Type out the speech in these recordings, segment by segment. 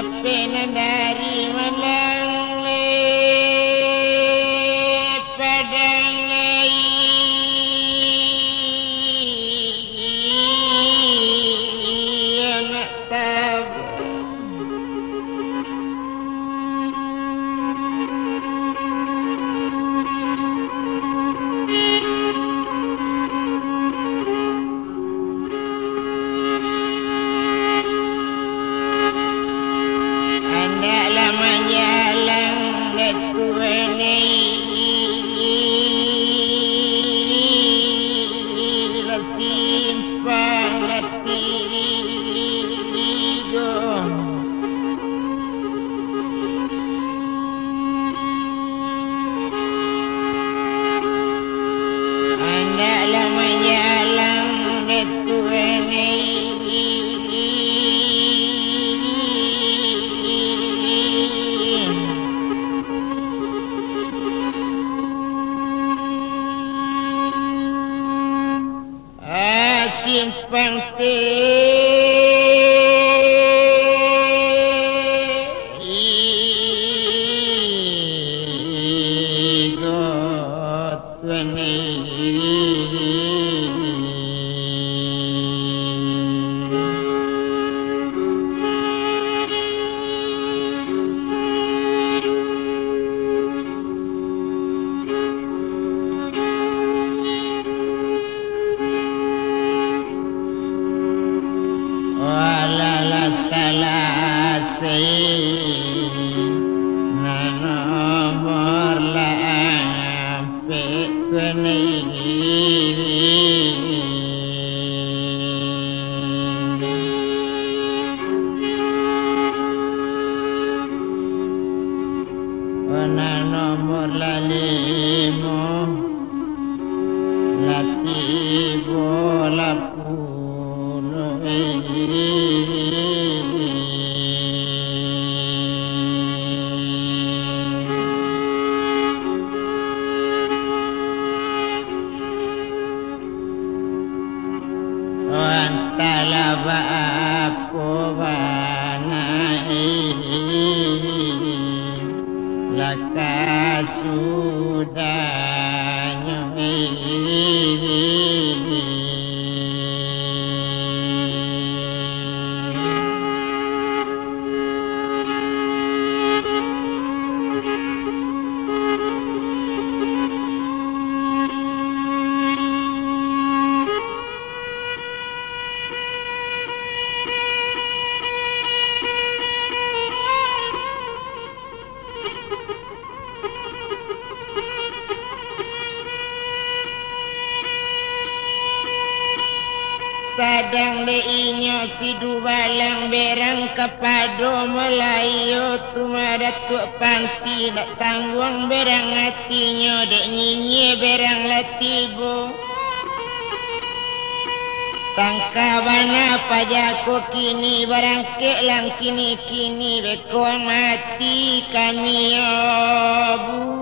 pena dari malang padang anak tabah simpang nomor lalimo latibo lapuno antalaba apo laka sudahnya sadang leinyo si dubalang berang kepado Melayu tumadatuk panti nak tangguang berang hatinya dek nyinyi berang latibo tangkabana pajaku kini barang kelang kini bekuang mati kami obu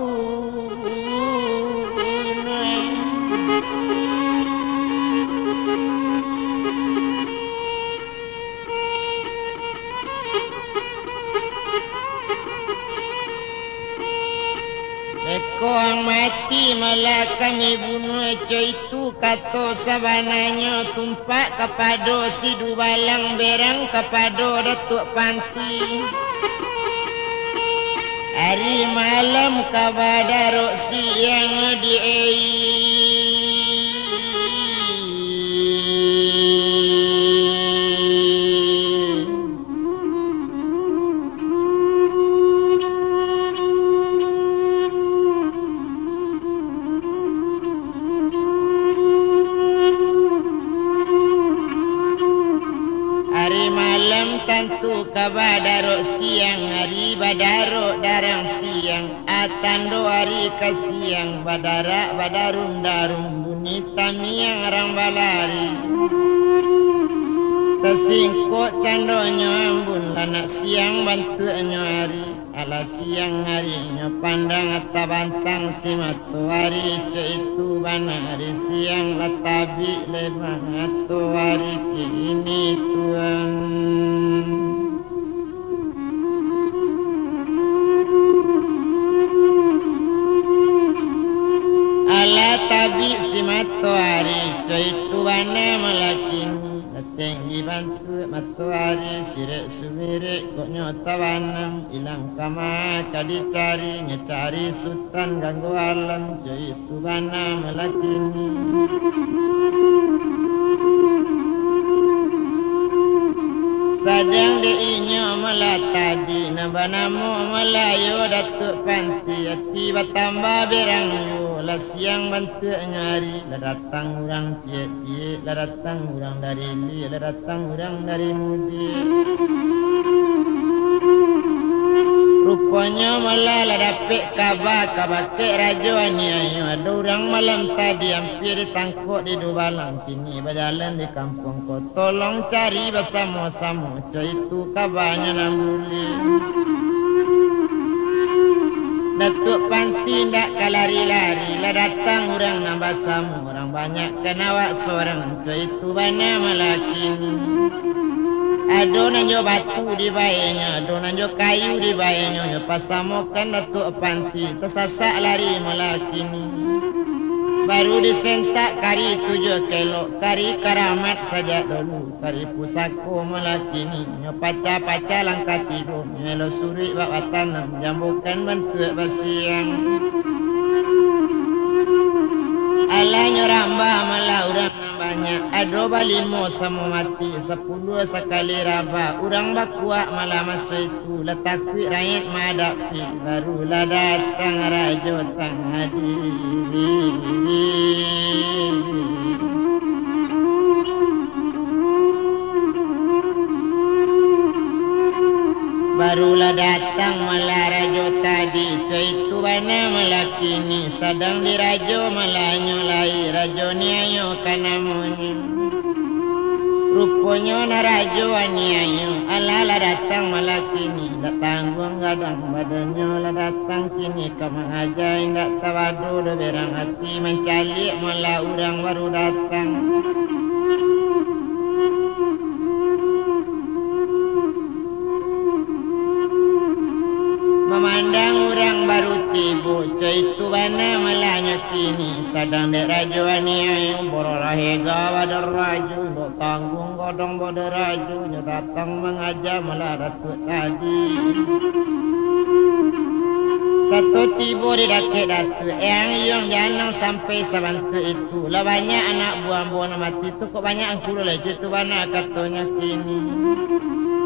Kau mati malah kami bunuh itu kata sabananya tumpak kepada si dubalang berang kepada Datuk Panti hari malam kabadarok siang di tentu kabadarok siang hari badarok darang siang atando hari ke siang badarak badarun darum bunyi tamiang orang balari tersingkut candonyo ambun anak siang bantuanyo hari ala siang harinya pandang atta bantang si matuari itu banari siang latabi lemah matuari kini tuan lari sirek sumirik kok nyota wanam ilang kama kadicari nyecari sultan ganggu alam jo itu bana melakini sadang de inyo melatadi nabanamu melayu datuk panti ati batamba berangyu la siang bantu nyari la datang orang cie-cie la datang orang dari li la datang orang dari mudi rupanya malah la dapet kabar ke rajo ni ayo ada orang malam tadi hampir ditangkuk di Dubalang kini berjalan di kampung ko tolong cari bersama-sama coy itu kabarnya nambuli Datuk panti ndak kalari-lari la datang orang nambah samu orang banyak kenawak seorang coy itu bana malakini ado nanjo batu di bayinya, ado nanjo kayu di bayinya. Yo pasamokan datuk panti, tersasak lari melakini. Baru disentak kari 7 kilo, kari karamat saja dulu, kari pusako melakini. Yo paca-paca langkah tidur, melo suri bawa tanam, jambukan bantu basiang. Alanya ramba malah orang banyak ado balimo sama mati 10 sekali raba orang bakuak malah masuk itu letakui rakyat madapi barulah datang rajo tang hadiri barulah datang malah rajo tadi coy itu bana melakini sedang di rajo malah nyolai rajo ni ayo kanamunyo rupanya na rajo ani ayo ala datang melakini dak tanggung gadang badannya la datang kini kamang aja indak tawadu do berang hati mencalik malah orang baru datang memandang orang baru tiba coy itu bana malahnya kini sedang dek rajo ani ayo borolah hega badar rajo dok tanggung godong badar rajo nya datang mengajar malah datuk tadi satu tiba di dakik datuk yang janang sampai sabantu itu lah banyak anak buah-buah mati tu kok banyak angkulu lah itu bana katanya kini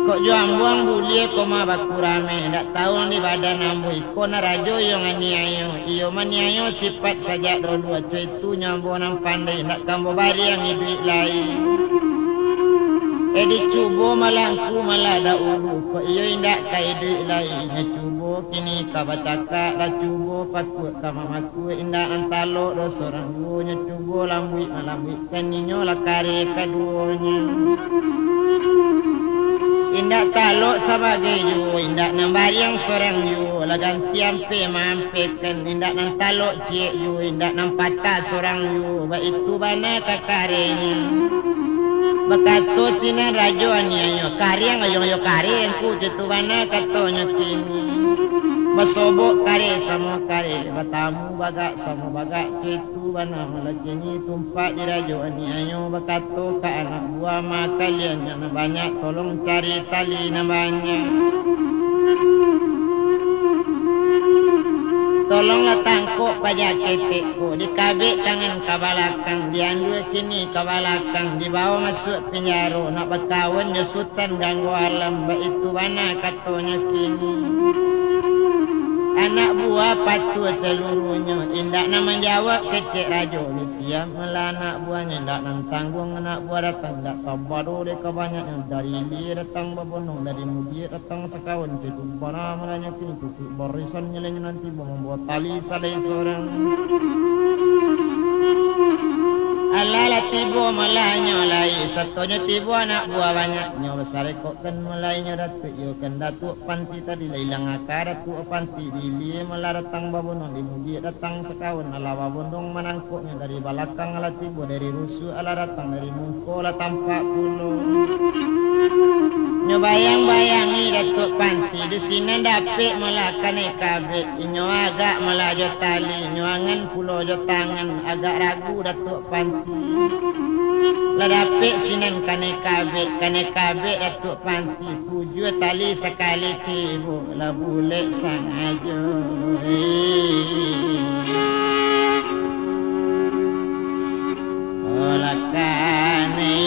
kok juang buang bulie koma baku rame ndak tahu ni badan ambu iko na rajo yang ani ayo iyo mani ayo sifat saja dulu aco itu nyambu nang pandai ndak kambo bari yang duit lain dicubo malangku malah da ulu kok iyo indak kai duit lain cubo kini kabacaka da cubo patut kamamaku indak antalo do sorang nya cubo lambui malambui kaninyo la kare kaduonya indak taluk sebagai yu indak nambar yang sorang yu la ganti ampe mampekan indak nang taluk cie yu indak nang patah sorang yu ba itu bana kakarenya bakato sinan rajo ani ayo kari yang ayo kari yang ku itu bana katonya kini basobok kare sama kare batamu bagak sama bagak itu bana malakini tumpak di rajo ani ayo bakato ka anak buah makalian yang banyak tolong cari tali na banyak tolonglah tangkuk pajak ketekku dikabik tangan kabalakang diandu kini kabalakang dibawa masuk penjara nak berkawan sultan ganggu alam ba itu bana katonya kini anak buah patuh seluruhnya indak nak menjawab kecik rajo siap malah anak buahnya indak nak tanggung anak buah datang indak kabaru deka banyak yang dari li datang babonong dari mudi datang sekawan itu bana malahnya kini tutup barisan nyelenya nanti membuat tali salai seorang alala tibo malahnya lai satunya tibo anak buah banyaknya besar kok kan malahnya datuk yo kan datuk panti tadi hilang akar datuk panti dili malah datang babonong di mudi datang sekawan ala babonong menangkuknya dari balakang ala tibo dari rusuh ala datang dari mungko ala tampak puluh nyobayang-bayangi Datuk Panti di sini dapik melakan kabik inyo agak melajo tali nyuangan pulau jo tangan agak ragu Datuk Panti la dapik sinen kane kabik Datuk Panti tujuh tali sekali tibu la bule sang ajo lakane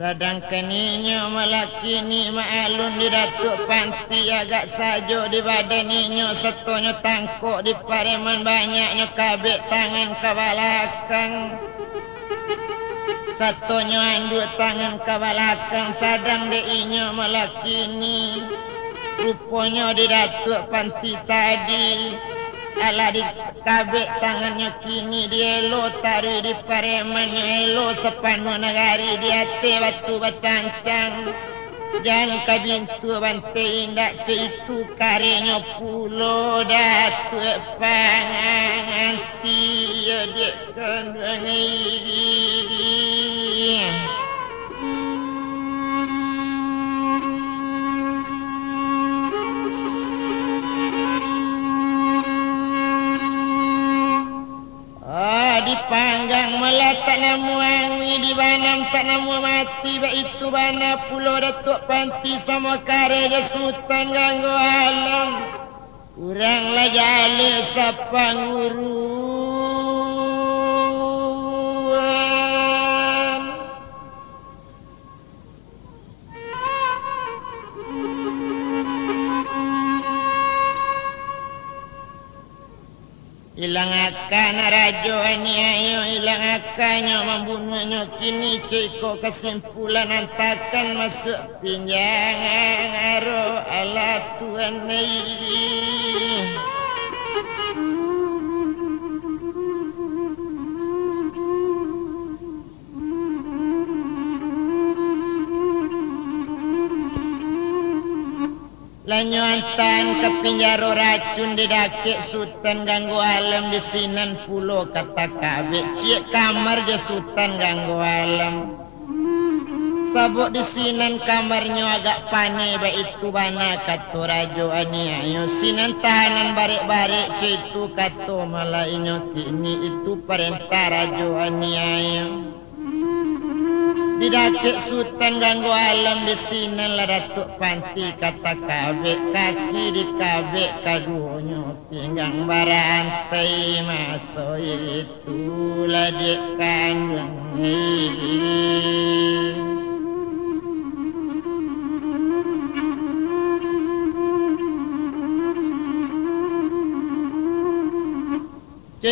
sedangkan inyo malaki ni maalun di Datuk Panti agak sajo di badan inyo setonyo tangkuk di pareman banyaknya kabik tangan ke belakang setonyo anduk tangan ke belakang sedang di inyo malaki ni rupanya di Datuk Panti tadi ala di kabik tangannya kini dia elo taruh di paremannya elo sepanuh negari dia te batu bacancang jangan kabintu bante indak itu karenya pulo Datuk Panganti ya dek kandungi dipanggang malah tak namu angwi di banam tak namu mati bak itu bana pulau Datuk Panti sama karya Sultan ganggu alam urang lah jale sapang uruan ilang akan rajo ani ayo ilang akannya membunuhnya kini ceko kesimpulan antakan masuk pinjangan aro ala tuan lanyo antan ke penjara racun di dakik Sultan ganggu alam di sinan pulau kata kabik cik kamar je Sultan ganggu alam sabuk di sinan kamarnya agak pane ba itu bana kata rajo ani ayo sinan tahanan barik-barik cik itu kata malah inyo kini itu perintah rajo ani ayo di dakik Sultan ganggu alam di sini lah Datuk Panti kata kabik kaki di kabik kadunya pinggang barantai masuk itulah di kandung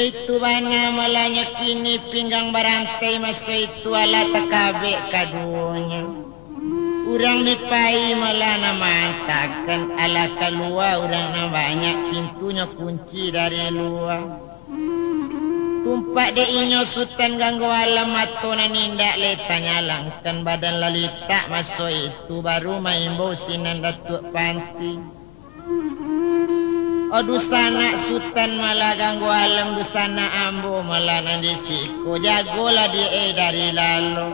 itu bana malanya kini pinggang barantai masa itu ala takabik kadunya urang dipai malah nama antakan ala keluar urang na banyak pintunya kunci dari luar tumpak de inyo Sultan ganggu alam atau nanindak letanya langkan badan lalita masa itu baru maimbau sinan Datuk Panti dusana Sultan malah ganggu alam dusana ambo malah nandi siko jagolah dia dari lalu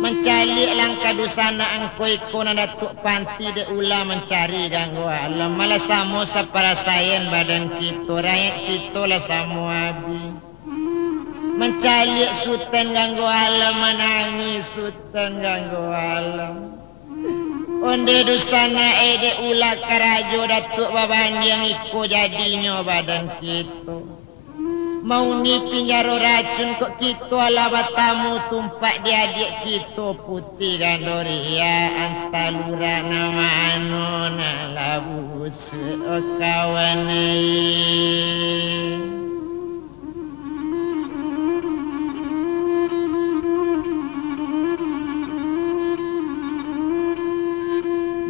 mencari langkah dusana angko iko na Datuk Panti de ulah mencari ganggu alam malah samo saparasayan badan kita rakyat kita lah samo abi mencari Sultan ganggu alam menangis Sultan ganggu alam onde dusana ede ulah karajo Datuk baban yang iko jadinya badan kita mau ni pinjaro racun kok kita ala batamu tumpak dia adik kita putih dan doria antalura nama anu nalabu kawan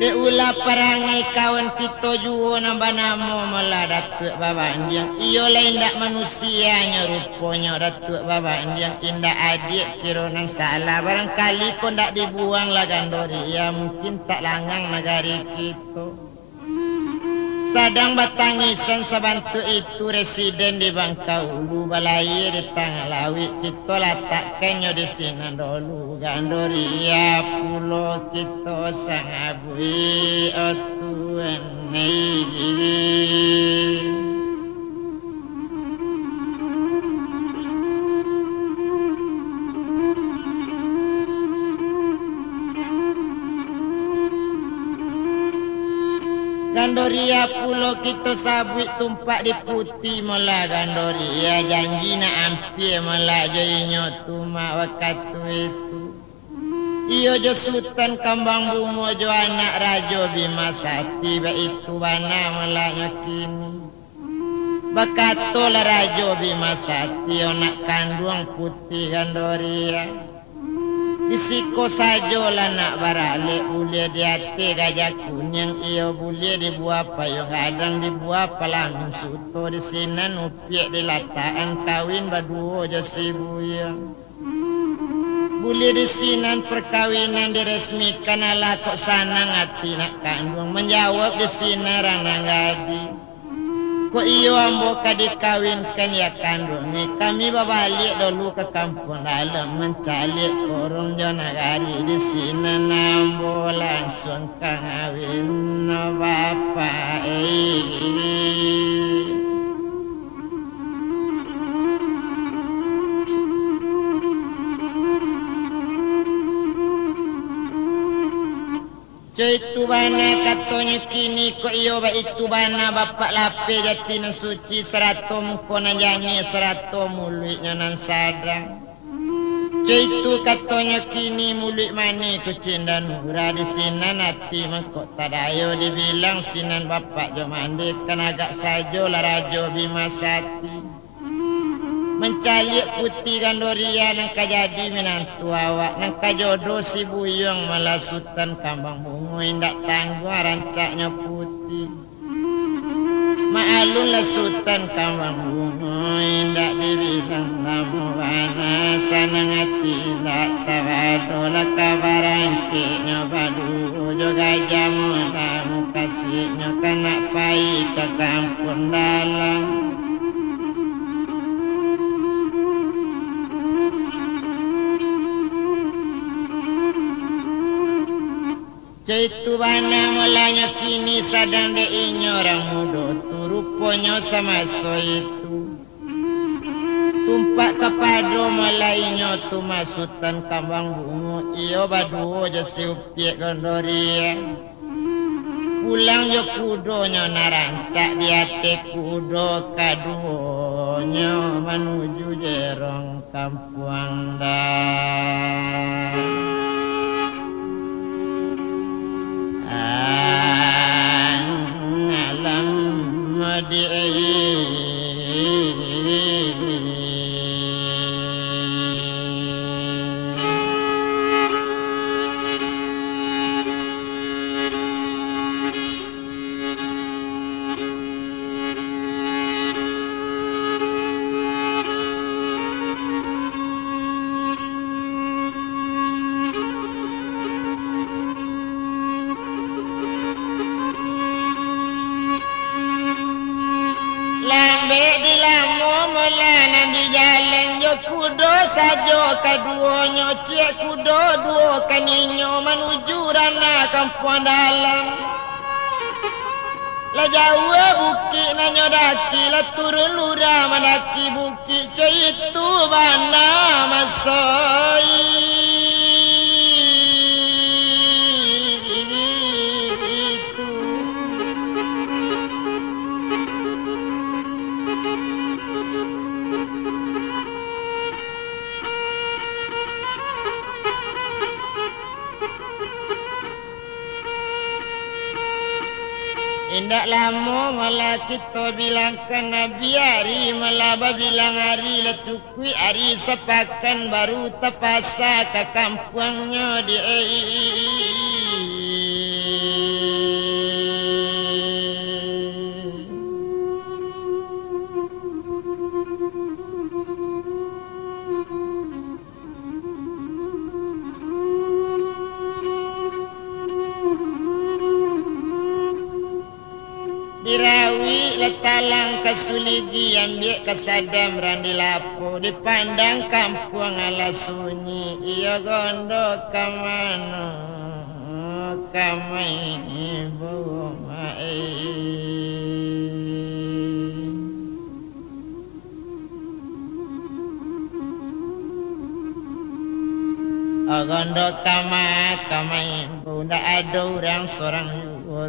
de ulah perangai kawan kita juo nambah nama malah Datuk Babak Ndiang. Iyo lain dak manusianya rupanya Datuk Babak Ndiang. Indah adik kira nang salah. Barangkali kau ndak dibuang lah Gandoria. Mungkin tak langgang negari kita. Sadang batangisan sebantu itu residen di Bangkaulu balai di Tangalawi kita letakkannya di sini dulu Gandoria pulau kita sangabui otuan Gandoria pulau kita sabit tumpak di putih mula Gandoria janji nak ampir mula joinyo tuma waktu itu. Iyo jo sultan kambang bungo jo anak rajo Bima Sati ba itu bana mula kini. Bakatola rajo Bima Sati nak kandung putih Gandoria. Disiko sajo lah nak barale boleh diate gajah kunyang iyo boleh dibuat payung kadang dibuat palamin suto di sini nupiak di lataan kawin baduo jasi buyang boleh di sini perkawinan diresmikan ala kok sana ngati nak kandung menjawab di sini ranang gadi kok iyo ambo dikawinkan ya kandung kami babalik dulu ke kampung dalam mencalik korong jonagari di sini nambo langsung kawin no bapak Cuy itu bana katanya kini kok iyo ba itu bana bapak lape jati nan suci serato muko nan jani serato muluik nan sadang. Cuy itu katanya kini muluik mani kucinda nura di sinan hati mengkok tadayo dibilang sinan bapak jo mandi kan agak sajo lah rajo Bima Sati. Mencalik putih Gandoria nang kajadi menantu awak nang kajodoh si buyong malah sultan kambang bungo indak tangguh rancaknya putih maalun lah sultan kambang bungo indak dibilang namu bana sanang hati indak tawado lah kabarangkiknya badu juga jamu namu kasihnya kanak pai ke kampung dalam Cuy itu bana mulanya kini sadang de inyo orang muda tu rupanya sama so itu tumpak kepado mulainya tu masutan kambang bungo iyo baduo jasi upiak Gandoria pulang jo kudonya narancak di hati kudo kaduonya menuju jerong kampung dah kudo sajo kaduonyo cie kudo duo kaninyo menuju rana kampung dalam la jawa buki nanyo daki la turun lura manaki buki cie itu bana masoi Indak lama malah kita bilangkan Nabi hari malah bilang hari letukui hari sepakan baru tepasa ke kampungnya di Dirawi letalang kasuligi ambil kesadam randi lapo dipandang kampung ala sunyi iya gondo kamano kamai ibu mai gondo kamai bunda ada orang seorang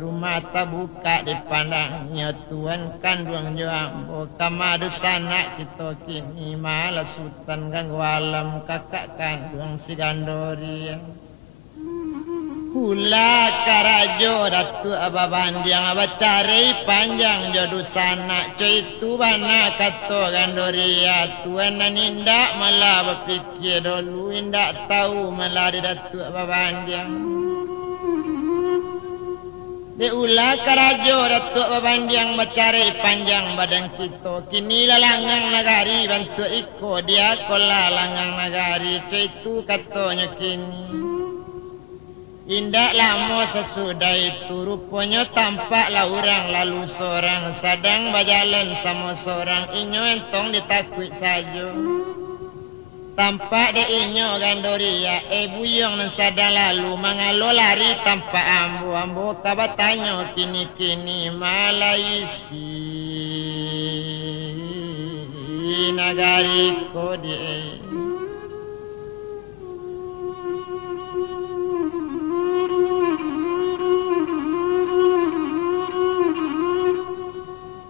rumah buka dipandangnya tuan kandung jambu kamadu sana kita kini malah sultan ganggu alam kakak kandung si Gandoria Kula karajo datu ababandi yang abacari panjang jodoh sana coy tu bana kato Gandoria tuan ninda malah berpikir dulu indak tahu malah di datu ababandi yang di ulah karajo datu ababandi yang bacari panjang badan kita kini lalangang nagari bantu iko dia kola langang nagari coy tu katonya kini indak lama sesudah itu rupanya tampaklah orang lalu seorang sedang berjalan sama seorang inyo entong ditakwit saja. Tampak de inyo Gandoria buyong nan sedang lalu mangalo lari tanpa ambo kabatanyo kini malah isi nagari ko di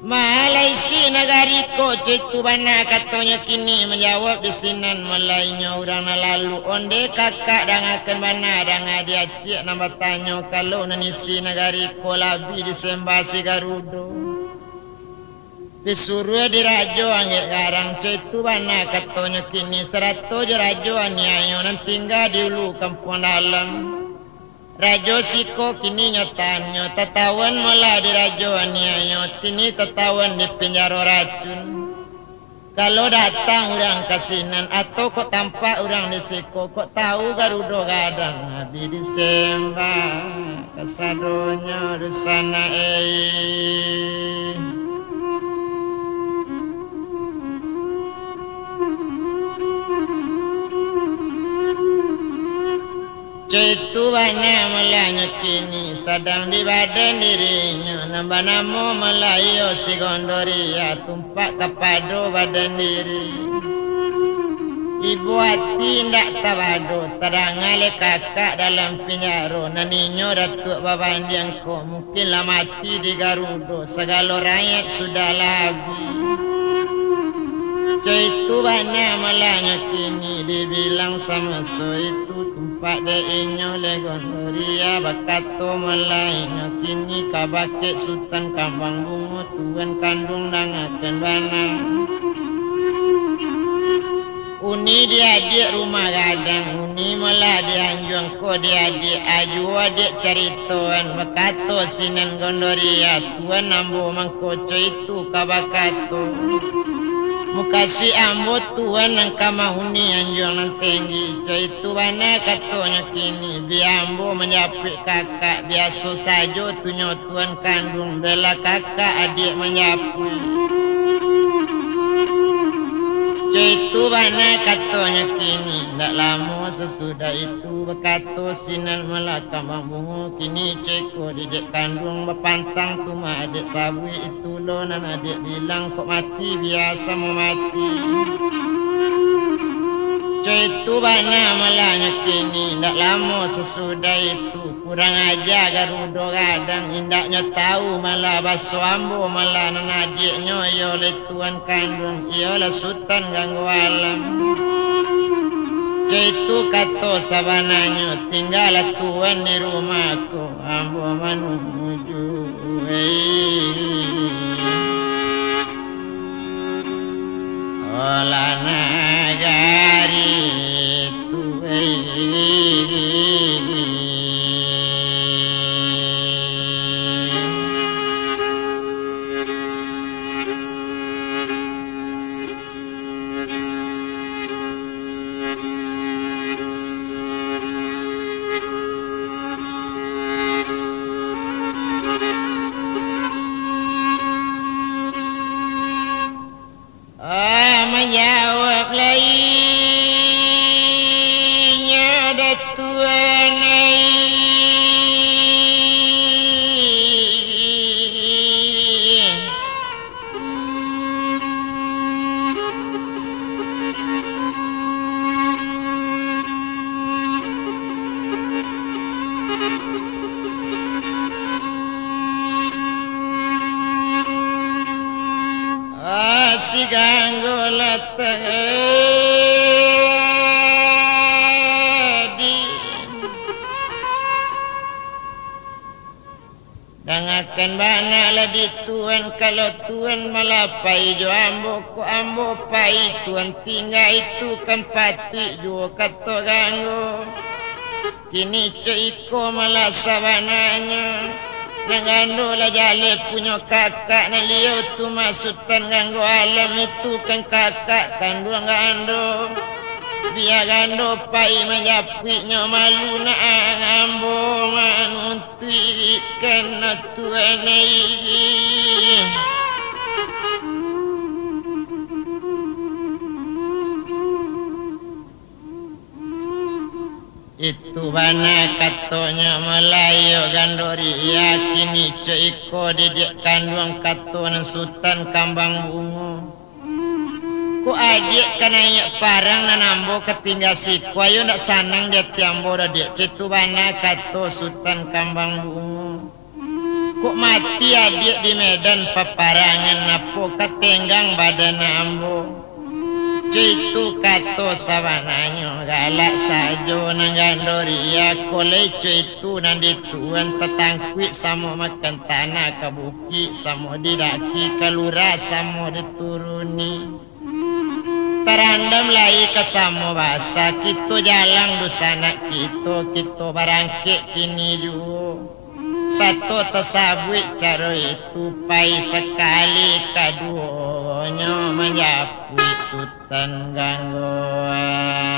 Malaysia negari ko itu bana katanya kini menjawab di sinan malainya orang lalu onde kakak dangakan bana danga dia cik nambah tanya kalau nanisi negari ko labi disembasi Garudo disuruh dirajo anggek garang itu bana katanya kini 100 rajo aniayo nan tinggal di ulu kampung dalam Rajo siko kini nyotanyo tatawan mula di rajo aniayo kini tatawan di penjara racun. Kalau datang orang kasinan atau kok tampak orang di siko kok tahu Garudo gadang nabi disembah kasadonyo di sana Itu bana melanya kini sedang di badan dirinya nambah namo melayu si Gandoria tumpak kepado badan diri ibu hati ndak tabado terang ale kakak dalam penjara naninyo datuk babandiang ko mungkinlah mati di Garudo segala rakyat sudah labi itu bana melanya kini dibilang sama so itu tumpak de inyo le Gandoria bakato melainya kini kabake sultan kambang bungo tuan kandung dangakan bana uni diadik rumah gadang uni malah dianjuang ko diadik aju adik caritoan bakato sinan Gandoria tuan ambo mangkoco itu kabakato Mukasi ambo tuan ang kamahuni anjong ng tinggi itu bana katonya kini biambo menyapit kakak biasa saja tunyo tuan kandung bela kakak adik menyapu itu bana katonya kini ndak lama sesudah itu bekato sinan melakam bungo kini ceko didek kandung bepantang tuma adik sabui itu lo nan adik bilang kok mati biasa mau mati itu bana malahnya kini ndak lama sesudah itu kurang aja Garudo gadang indaknya tahu malah baso ambo malah nan adiknya ya oleh tuan kandung ya oleh sultan ganggu alam itu kato sabananya tinggal tuan di rumahku ambo menuju olah nagari diganggu leteng dangakan bana lah di tuan kalau tuan malapai jo ambo ku ambo pai tuan tinggal itu kan pati jo kato ganggu kini ceiko malah sabananya nangando lah jale punya kakak na liau tu masutan ganggu alam itu kan kakak kandung gando biar gando pai menjapinya malu na ambo manuntui kena tuan ini itu bana katonya Melayu gandori yakini ceiko didik kandung katonan sultan kambang bungu ku adik kena iyak parang nanambo ketinggal siku ayo ndak sanang dia tiambo dia itu bana kato sultan kambang bungu ku mati adik di medan peparangan napo ketenggang badan ambo itu kato sabananyo galak sajo nang gandori ya kolei itu nang dituan tetangkwi samo makan tanah kabuki samo didaki kalura samo dituruni terandam lai kasamo basa kita jalan dusana kita barangke kini ju satu tersabui caro itu pai sekali kaduonyo menjapui sultan gangguan